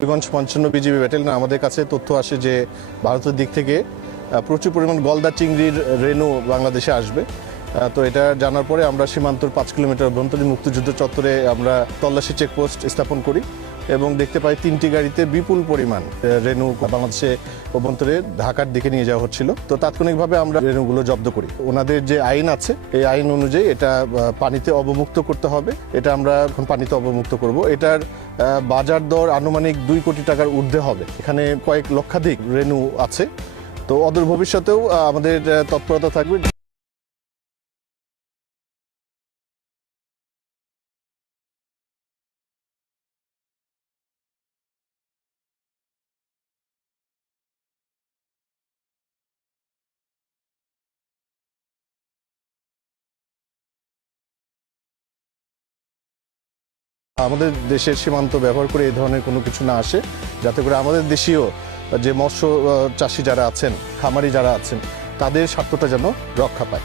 Habiganj ৫৫ BGB battalion আমাদের কাছে তথ্য আসে যে ভারতের দিক থেকে প্রচুর পরিমাণ গলদা চিংড়ির রেণু বাংলাদেশে আসবে। তো এটা জানার পরে আমরা সীমান্তর ৫ কিলোমিটার অভ্যন্তরীণ মুক্তিযুদ্ধ চত্বরে আমরা তল্লাশি চেকপোস্ট স্থাপন করি এবং দেখতে পাই ৩টি গাড়িতে বিপুল পরিমাণ রেণু বাংলাদেশে অভ্যন্তরে ঢাকার দিকে নিয়ে যাওয়া হচ্ছিল। তো তাৎক্ষণিকভাবে আমরা রেণুগুলো জব্দ করি। ওনাদের যে আইন আছে এই আইন অনুযায়ী এটা পানিতে অবমুক্ত করতে হবে। এটা আমরা এখন পানিতে অবমুক্ত করব। এটার বাজার দর আনুমানিক ২ কোটি টাকার ঊর্ধ্বে হবে। এখানে কয়েক লক্ষাধিক রেণু আছে। তো অদূর ভবিষ্যতেও আমাদের তৎপরতা থাকবে। আমাদের দেশের সীমান্ত ব্যবহার করে এই ধরনের কোনো কিছু না আসে, যাতে করে আমাদের দেশীয় যে মৎস্য চাষি যারা আছেন, খামারি যারা আছেন, তাদের স্বার্থটা যেন রক্ষা পায়।